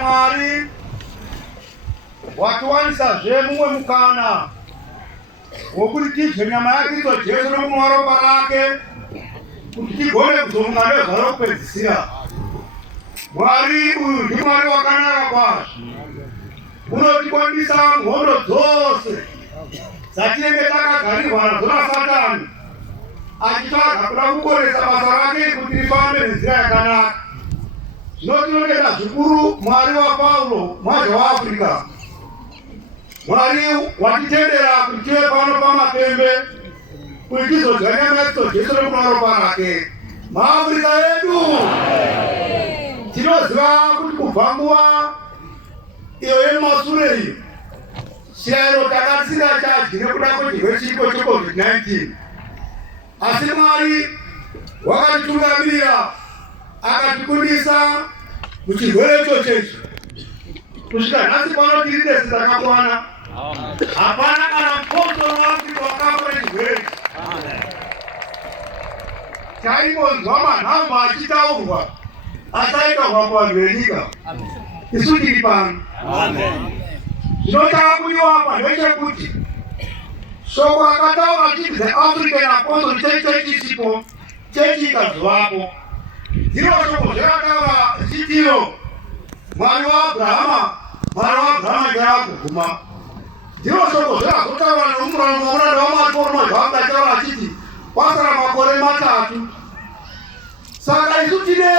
Mwari watuwanisa zvemumwe mukana wokuti tidye nyama yaKristu Jesu nokunwa ropa rake kuti tigone kuzonga nezvaro kupedzisira. Mwari uyu ndiMwari wakanaka kwazvo, unotikondisa mhondo dzose dzatinenge takagarirwa nadzo naSatani, achitsvaga kuda kukonesa basa rake kuti rifambe nenzira yakanaka. Zvino tinotenda zvikuru Mwari waPaulo, mwaja waAfrica, Mwari watitendera kuti tive pano pamapembe kuti tizodya nyama yaKristu Jesu nokunwa ropa rake. MaAfrica edu tinoziva kuti kubva nguva iyo yemashure iyo chirayiro takatsiga chadyi nekuda kwechirwere chiripo cheCovid-19, asi Mwari wakatitungamirira akatikundisa muchirwere ichochecho kusvika nhasi pano tiri nesi takakwana. Hapana kana mupostori waAfrica wakafa nechirwere. Taimbonzwa manhamba achitaurwa asaitaurwa kuvanhu venyika, isu tiri pano. Zvinotaa kudiwa apa ndechekuti shoko rakataura achiti the African Apostolic Church isipo, chechi ikazovapo. Ndiro shoko zvarataura chitiyo Mwari waAbhurahama, Mwari waAbhurahama chaakuguma. Ndiro shoko zvarazotaura nomuromo womuranda waMwari zvavangataura achiti kwasara makore 3. Saka isu tine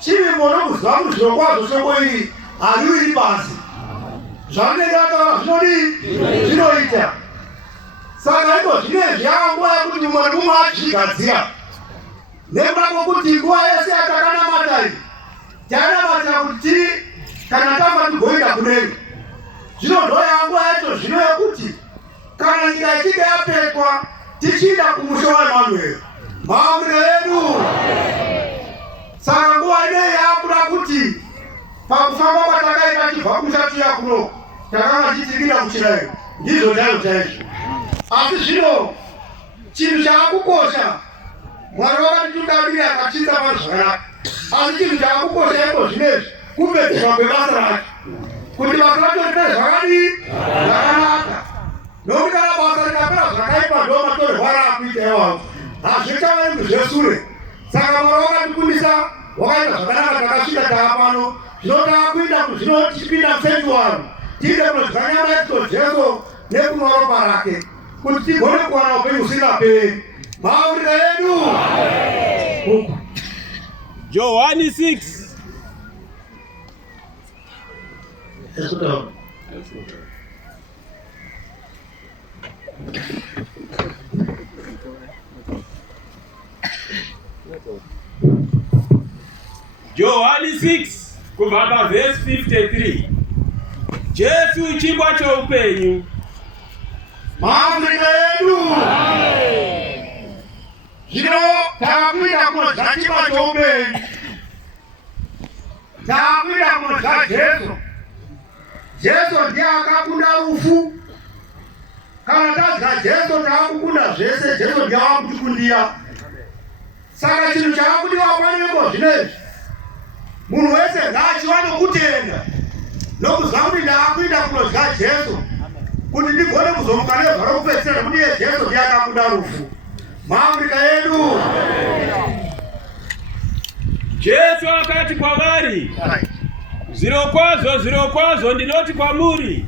chivimbo nokuziva kuti zvirokwazvo shoko iri hariwiri pasi. Zvarinenge ataura zvinoita. Saka iko zvinezvi yava nguva yekuti mumwe nemumwe achizvigadzira, nekuda kwokuti nguva yese yatakanamata iyi tanamatira kuti kana tafa tigoenda kudenga. Zvino ndoya nguva yacho zvino yekuti kana nyika ichinge yapetwa tichienda kumusha waEmanueri, MaAfrica edu. Saka nguva ineyi yakuda kuti pakufamba kwatakaita tibva kumusha kuno takanga tichirikira kuchirayiro, ndizvo chaizvo chaizvo. Asi zvino chinhu chakakukosha Mwari wakatitungamirira akatiisa pano zvakanaka, asi chinhu chakakukosha iko zvinezvi kupedziswa kwebasa rake, kuti basa racho riite zvakanaka. Nokuti kana basa rikapera zvakaipa ndo matorerwara akuita iwawo, hazvichava izvi zvesure. Saka Mwari wakatikundisa, wakaita zvakanaka, takasvika taapano. Zvinotaa kuita kuti zvinotipinda musenjuwari tiite kunodya nyama yaKristu Jesu nekunwa ropa rake kuti tigone kuwana upenyu husingaperi. MaAfrica edu. Johani 6. Johani 6 kubva pavhesi 53. Jesu chingwa choupenyu. MaAfrica edu. Zvino takuita kunodya chingwa choupenyu, takuita kunodya Jesu. Jesu ndiye akakunda rufu. Kana tadya Jesu taakukunda zvese. Jesu ndiye akutikundira. Saka chinhu chaakudiwa panzvimbo zvinezvi, munhu wese ngaachiva nokutenda nokuziva kuti ndaakuita kunodya Jesu kuti ndigone kuzomuka nezva rokupedzisira, nekuti iye Jesu ndiye akakunda rufu. MaAfrica edu. Jesu akati kwavari, zvirokwazvo zvirokwazvo ndinoti kwamuri,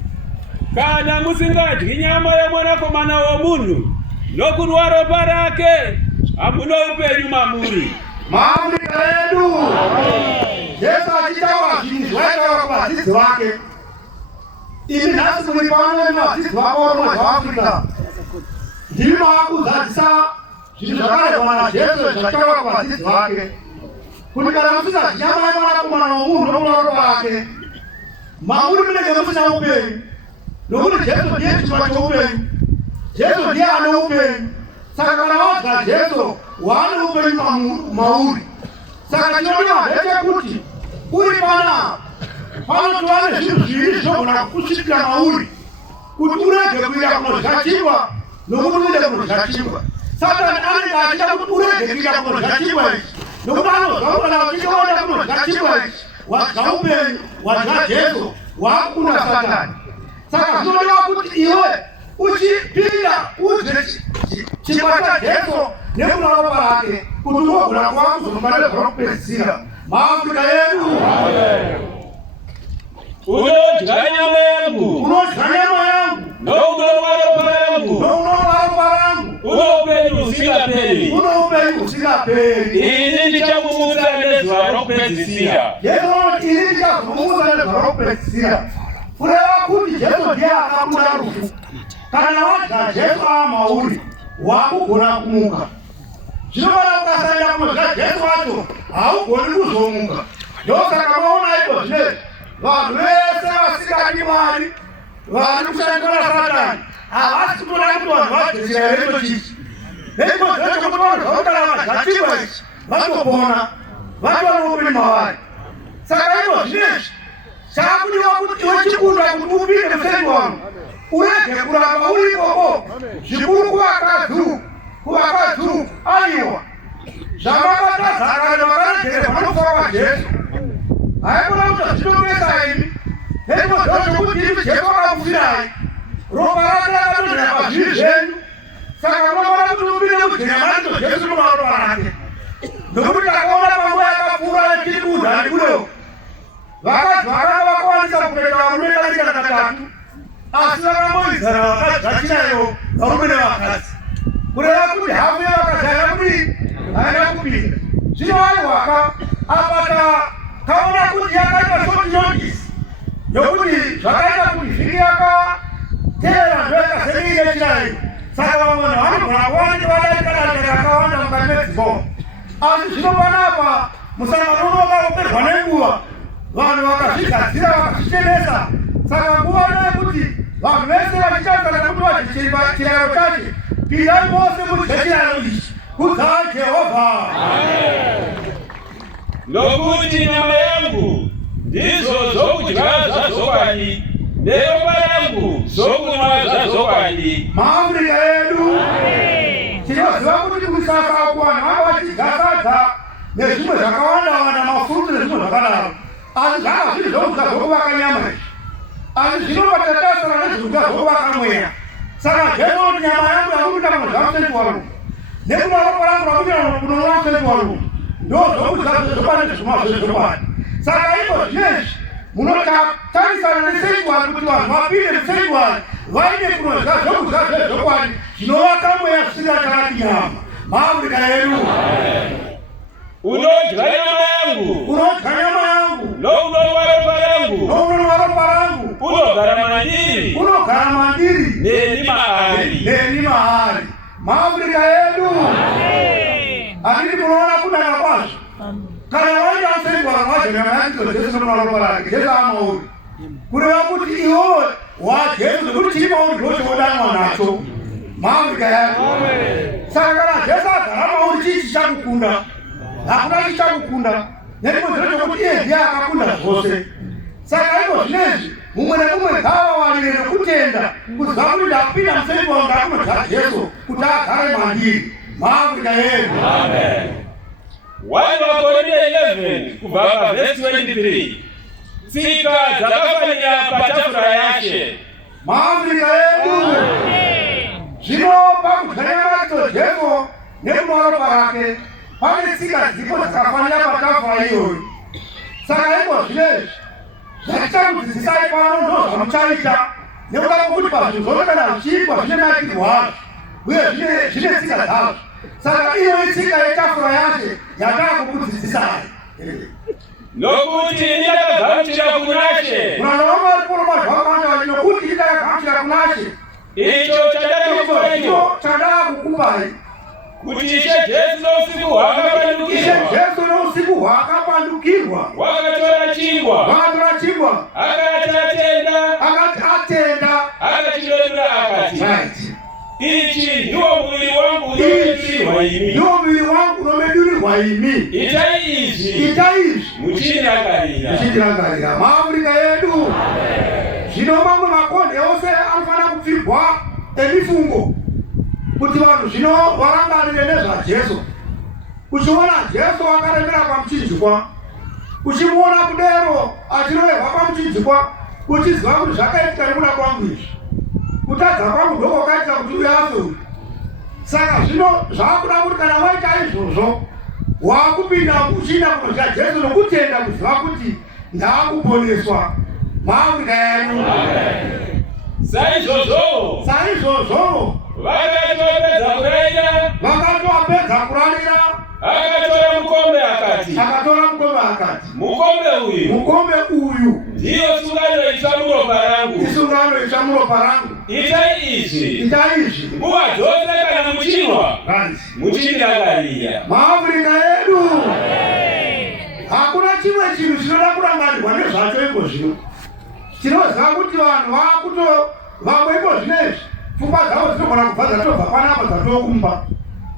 kana musingadyi nyama yoMwanakomana woMunhu nokunwa ropa rake, hamuna upenyu mamuri. MaAfrica edu. Jesu achitaura zvinhu zvaitaura kuvadzidzi vake. Imi nhasi muri pano nevadzidzi vakaoromwa zvaAfrica, ndimi maakuzadzisa zvinhu zvakaregwa naJesu zvachitaura kuvadzidzi vake, kuti kana musingadyi nyama yoMwanakomana woMunhu nokunwa ropa rake, mamuri munenge musina upenyu. Nokuti Jesu ndiye chingwa choupenyu. Jesu ndiye ane upenyu. Saka kana wadya Jesu waane upenyu mauri. Saka chinodiwa ndechekuti uri panapa pano tovane zvinhu zviviri zvinogona kukusvikira mauri, kuti urege kuita kunodya chingwa nokuti ude kunodya chingwa. Satani anenge achida kuti urege kuita kunodya chingwa ichi, nokuti anozwa kuti kana uchinge waenda kunodya chingwa ichi wadya upenyu, wadya Jesu, wakunda Satani. Saka zvinodiwa kuti iwe uchipinda udye chingwa chaJesu nekuna ropa rake kuti ugogona kuva kuzonofanira zvakupedzisira. Maafrika yedu, unodya nyama yangu, unodya nyama yangu, nounomwa ropa rangu, nounomwa ropa rangu, uno upenyu husingaperi, uno upenyu husingaperi. ini ndichamumutsa nezuva rokupedzisira. Jesu anoti ini ndichazomumutsa nezuva rokupedzisira. Kureva kuti Jesu ndiye akakunda rufu. Kana wadya Jesu amauri, wakugona kumuka. Zvinova ukasaenda kunodya Jesu wacho, haugoni kuzomuka. Ndosaka maona ipo zvinezvi, vanhu vese vasingadi Mwari, vari kushandiswa naSatani, havasi kutoda kuti vanhu vadzisira here chochichi. Nechikonzero chokuti vanhu vakarama zvachingwa ichi vatopona, vatova noupenyu mavari. Saka ipo zvinezvi, chakudiwa kuti iwe chikunda kuti upinde musendi wangu, urege kuramba uri ikoko, zvikuru kuvakadzi aiwa. Zvamakatadzakane vakaregere vanofa kwaJesu. Haikona kuti zvinonesa imi. Nechikonzero chokuti imi Jesu akakufirai, ropa rake rakadonhera pazviri zvenyu. Saka munofanira kuti upinde mujenyamanidzo Jesu nomaropa rake. Nokuti takaona panguva yakapfuura tiri kuudhani kunewo, vakadzi vakanga vakwanisa kureka varume kaviri kana katatu, asi vakamboidzana vakadzi vachinayo varume nevakadzi. Kureva kuti hafu yevakadzi haina kudii, haina kupinda. Zvino aiwaka apa takaona kuti yakaita short notice, nokuti zvakaita kuti vhiki yakateera ndoyakasemire chinayo. Saka vamwe vanogona kuwanda vadarika danda rakawanda mukati medzimba. Asi zvino panapa musangano unovaoperwa nenguva, vanhu vakazvigadzira vakazvitenesa. Saka nguva nekuti vanhu vese vachitanzana kuti vadye chirayiro chache, pindai mose mudye chirayiro ichi, kudzai Jehovha. Nokuti nyama yangu ndizo zokudya zvazokwadi, neropa rangu zokunwa zvazokwadi. Maafrika yedu, tinoziva kuti kusasa uku vanhu vanga vachidya sadza nezvimwe zvakawanda mafurutu nezvimwe zvakadaro. Asi zvanga zviri zvokudya zvokuvaka nyama izvi. Asi zvino patatasana nezvokudya zvokuvaka mweya. Saka Jesu anoti nyama yangu yamukuita kunodya musendi warume, nekuna ropa rangu ramukuita kunonwa musendi warume, ndo zvokudya zvezvokwadi nezvimwe zvezvokwadi. Saka ipo zvinezvi munotarisana nesendi wari kuti vanhu vapinde musendi wari vaine kunodya zvokudya zvezvokwadi zvinovaka mweya zvisingacharaki nyama. Maafrika yedu, unodya nyama yangu, unodya nyama yangu, nounomwa ropa rangu, nounomwa ropa rangu, unogara mandiri, unogara mandiri, neni maari. Maafrika yedu, handiti munoona kudana kwazvo. Kana waenda musendi wanhu wadya nyama yacho Jesu nomunwa ropa rake, Jesu amauri. Kureva kuti iwewe waJesu nekuti chiri mauri ndochodanwa nacho. Maafrika yedu, saka kana Jesu agara mauri chii chichakukunda? Hakuna chichakukunda. Nechikonzero chokuti iye ndiye akakunda zvose. Saka ipo zvinezvi mumwe nemumwe ngavawarire nekutenda kuziva kuti ndapinda musendi wangu ndakunodya Jesu kuti agare mandiri. Maafrika yedu. 1 Korinto 11 kubva pavhesi 23. Tsika dzakafanira patafura yashe. Maafrika yedu, zvino pakudya nyama Jesu nekunwa ropa rake, pane tsika dzipo dzakafanira patafura iyoyo. Saka ipo zvinezvi zvachichakudzidzisai pano ndo zvamuchaita, nekuda kwokuti pazvinhu zvose kana zvichiitwa zvine makirwo azvo uye zvine tsika dzazvo. Saka iyo itsika yetafura yashe yatakukudzidzisai. Nokuti ndakagamuchira kunashe. Mwana wangu aliporoma zvakawanda nokuti ndakagamuchira kunashe. Icho chandakakupai. Icho chandakakupai. Kuti Ishe Jesu nousiku hwakapandukirwa. Ishe Jesu nousiku hwakapandukirwa. Wakatora chingwa. Akati atenda. Akachidodora akati. Ichi ndiwo muviri wangu unomedururwa imi. Ndiwo muviri wangu unomedururwa imi. Itai izvi. Muchindirangarira. Maafrika yedu, zvino mamwe makonde ose anofanira kupfigwa emifungo kuti vanhu zvino varangarire nezvaJesu. Uchiona Jesu akaremera pamuchinjikwa, uchimuona kudero achiroverwa pamuchidzikwa uchiziva kuti zvakaitika nekuda kwangu izvi, kutadza kwangu ndoko kaita kuti uyafe uyu. Saka zvino zvakuda kuti kana waita izvozvo wakupinda uchida kunodya Jesu nokutenda kuziva kuti ndakuponeswa maAfrica yenyu. Saizvozvo vakatopedza kurarira akatora mukombe akati mukombe uyu ndiyo sungano itsva muropa rangu. Itai izvi nguva dzose kana muchinwa muchindirangarira. maAfrica yedu hakuna chimwe chinhu chinoda kurangarirwa nezvacho iko zvino. Tinoziva kuti vanhu vamwe iko zvinezvi pfungwa dzavo dzinogona kubva dzatobva panapa dzatokumba.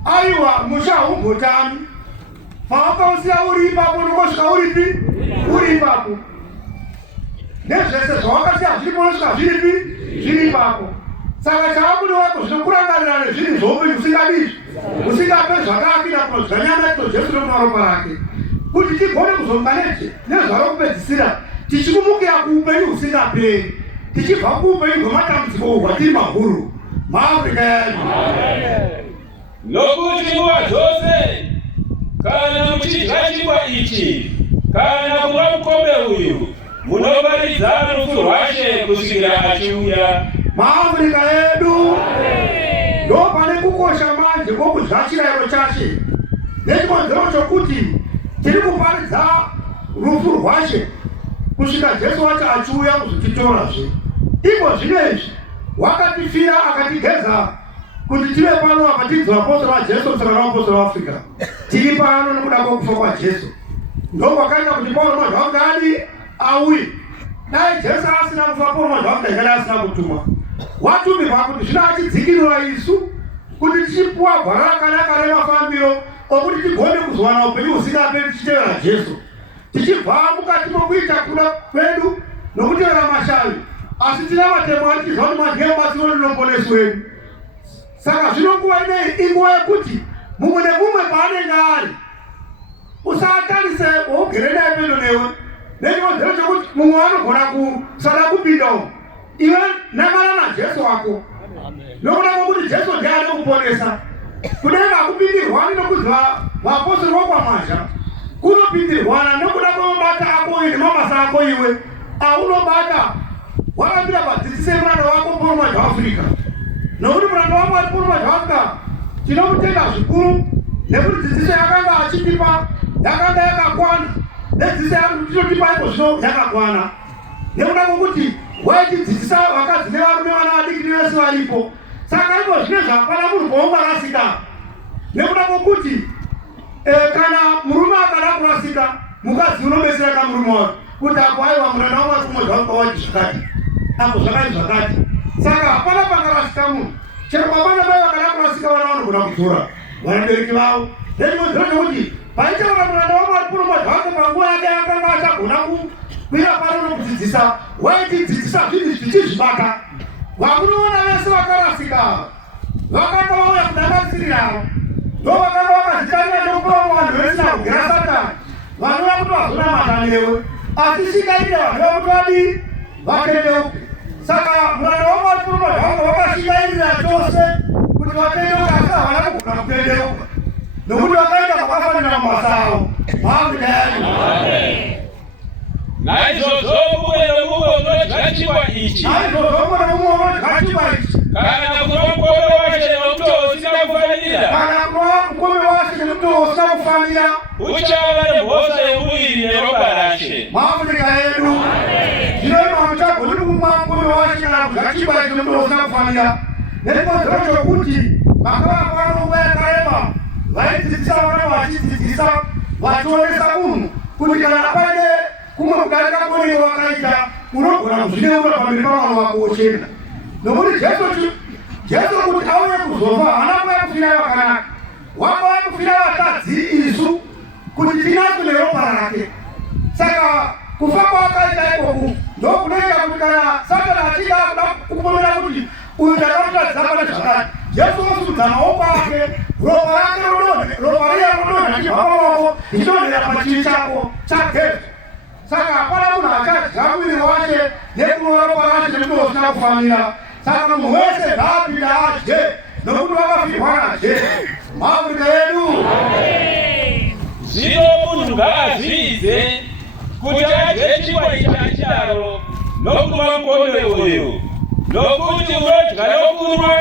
Aiwa muchahumbotami paakausiya uri ipapo nokosvika uri ipapo, nezvese zvawakasiya zviripo nosvika zviri ipapo. Saka chavakudiwako zvinokurangarira nezvinhu zvoupenyu usingape zvakaakira kunodya nyama ito Jesu nomumaropa rake, kuti tigone kuzonga nezvaro kupedzisira tichikumukira kuupenyu husingaperi, tichibva kuupenyu hwematambudziko hwatiri mahuru. maAfrica yedu nokuti nguva dzose kana muchidya chingwa ichi kana kunwa mukombe uyu munoparidza rufu rwaShe kusvikira achiuya. maAfrica yedu ndopane kukosha manje kwokudya chirayiro chaShe nechikonzero chokuti tiri kuparidza rufu rwaShe kusvika Jesu wacho achiuya kuzotitorazve. Iko zvinezvi wakatifira akatigeza kuti tive pano apa tidzi vapostori vaJesu musangano wavapostori vaAfrica. Tiri pano nekuda kwokufa kwaJesu. Ndokwakaita kuti Paulo mazvakadi auye. Dai Jesu asina kufa Paulo mazvakadi kana asina kutumwa. Watumirwa kuti zvino achidzikirira isu kuti tichipuwa gwara rakanaka remafambiro okuti tigone kuzowana upenyu husingaperi tichitevera Jesu, tichibva mukati mokuita kuda kwedu nokutevera mashavi, asi tina matemo atichiziva kuti madhiye batsiro rinoponesi wedu. Saka zvino nguva ineyi inguva yekuti mumwe nemumwe paanenge ari usatarise wougere naye pedo newe, nechikonzero chokuti mumwe anogona kusada kupinda umu. Iwe nangana naJesu wako nokuda kwokuti Jesu ndiye anokuponesa. Kudenga hakupindirwani nokuziva vapostori vokwamazha, kunopindirwana nokuda kwemabata ako nemabasa ako iwe aunobata wakapinda padzidzise muranda wako Paulo mazvaAfrica. Nokuti muranda wako ari Paulo mazvaAfrica tinomutenda zvikuru nekuti dzidziso yakanga achitipa yakanga yakakwana, nedzidziso yakutipa iko zvino yakakwana, nekuda kwokuti waitidzidzisa vakadzi nevarume vana vadiki nevese varipo. Saka iko zvine zvapana munhu paungarasika, nekuda kwokuti kana murume akada kurasika mukadzi unobetsereka murume wake kuti apo aiwa muranda wamwari kumozvakuka waiti zvakati apo zvakati zvakati. Saka hapana pangarasika munhu, chero baba namai vakada kurasika vana vanogona kudzora vanabereki vavo. Nechikonzero chokuti paitaura muranda wamwari kumozvake panguva yake akanga achagona kukwira pano nokudzidzisa, waitidzidzisa zvinhu zvichizvibata. Vamunoona vese vakarasika vakanga vauya kudangasirira, ndovakanga vakazitanira nokupa vanhu vesina kugera Satani, vanova kuti vazonamata newe, asi shingairira vanhu vakuti vadii vatendeuke. Saka muranda wamwari kumozvake vakashingairira chose kuti vatendeuke, asi havana kugona kutendeuka nokuti vakaita vakafanira mabasa avo. maAfrica yedu naizvozvo mumwe nomumwe unodya chingwa ichi kana kunwa mukombe waShe nomutowo usina kufanira uchava nemhosva yemuviri neropa raShe. maAfrica yedu zvino ino hamuchagoni kumwa mukombe waShe kana kudya chingwa ichi nomutowo usina kufanira, nechikonzero chokuti makava pano nguva yakareba vaidzidzisa vana vachidzidzisa vachionesa munhu kuti kana paine kumwe kudarika kwenyu wakaita unogona kuzvineura pamberi pamwana wako wochena. Nokuti Jesu kuti auye kuzofa haana kuuya kufira vakanaka, wakauya kufira vatadzi isu kuti tinakwe neropa rake. Saka kufa kwakaita ikoku ndokunoita kuti kana Satani achinge akuda kupomera kuti uyu ndakamutadzisa pane zvakati, Jesu osudza maoko ake, ropa rake rodonha, ropa riya rodonha chibva pamaoko richidonhera pachivi chako chaGesu saka apana munhu achadya muviri wake nekunorwa kwake nekuti usina kufanira. Saka munhu wese ngaapinda adye nokuti wakafirwa naJesu. Muafrika yedu zvino munhu ngaazvize kuti adye chingwa chacharo nokunwa mukombe uyu, nokuti unodya nokunwa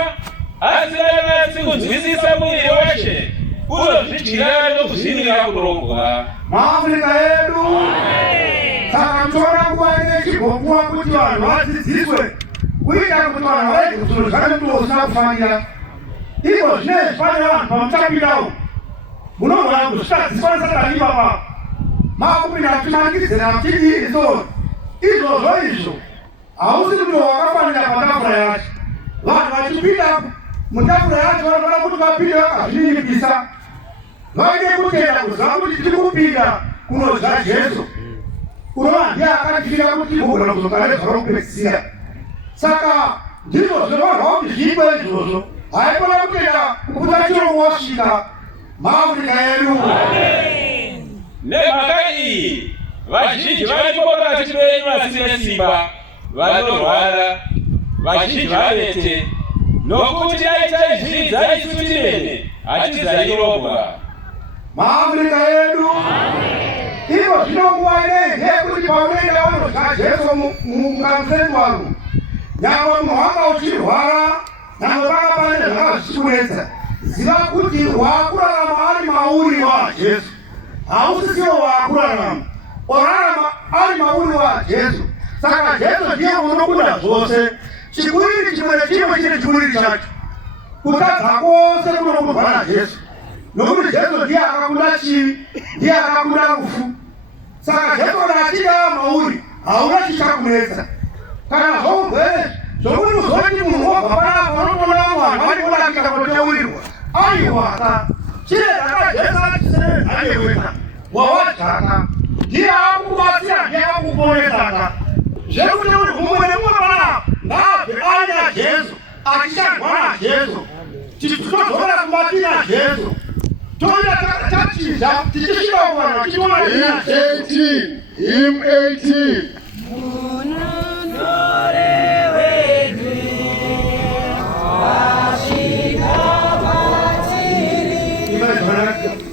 asinganatsi kunzwisisa muviri wake unozvidyira nokuzvinira kurogwa. Muafrika yedu saka mutora nguva ine chigombuwa kuti vanhu vadzidziswe kuita kuti vanhu varege kuzorya nokuti usina kufanira. Iko zvinezvi pane vanhu pamuchapindawo munogona kuzvitadziswa nesatani ipapa makupinda muchimangidzira muchidii izvozvo izvo hausi kuti wakafanira patafura yacho. Vanhu vachipinda mutafura yacho vanofanira kuti vapinde vakazvininipisa vaine kutenda kuziva kuti tiri kupinda kunodya Jesu. Unova ndiye akatifira kuti mugona kuzogara nezuva rokupedzisira. Saka ndizvo zvinovanhwa kuti zviitwe izvozvo, haikona kutenda kukuta chiro wasvika. Muafrika yedu nemhaka iyi vazhinji varipo pakati penyu vasine simba, vanorwara, vazhinji vavete, nokuti dai zvidza isu timene hatizairogwa. Muafrika yedu iko zvino nguva inei ndeyekuti paunoenda wanodya Jesu mukamuseni waro, nyangwe munhu wanga uchirwara, nyangwe panga pane zvanga zvichikunetsa, ziva kuti waakurarama ari mauri waJesu, hausisiwo waakurarama, orarama ari mauri waJesu. Saka Jesu ndiye unobuda zvose, chikuriri chimwe nechimwe chine chikuriri chacho. Kutadza kwose kunokundwa naJesu, nokuti Jesu ndiye akakunda chivi, ndiye akakunda rufu. Saka Jesu kana achida mauri hauna chichakunetsa. Kana zvourwere zvokuti uzoti munhu wobva panapa unotoona vanhu vari kudakika kuteurirwa aiwaka chirezaka Jesu achisene nhanye weka wawadhaka ndiye akukubatsira ndiye akukuponesa zvekuti kuti mumwe nemumwe panapa ngaabve aina Jesu achishandwa naJesu tichitozora kumbati naJesu toita tatiza tichisvika kuvanhu vachitoona him 18 Imagine